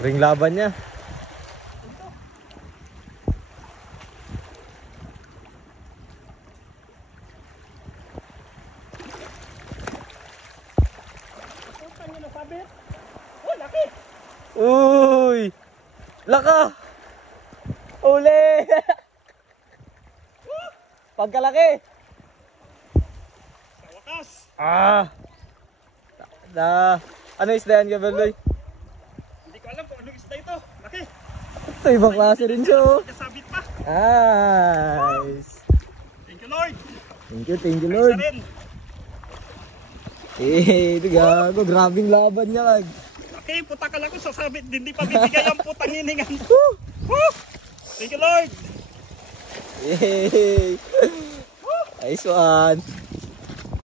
Ring laban niya. Uy! Laka! Uli! Pagkalaki! Sa wakas! Ah! Ano isda yan, Gabalboy? Hindi ko alam kung anong isda ito. Laki! Ito, ibang klase rin siya, oh. Kasabit pa. Nice! Thank you, Lord. Thank you, Lord. Isa rin. Ito gago, grabing laban niya, kag. Laki, putakal ako sa sabit. Hindi pa bibigay ang putang hiningan. Thank you, Lord. Yay! Nice one!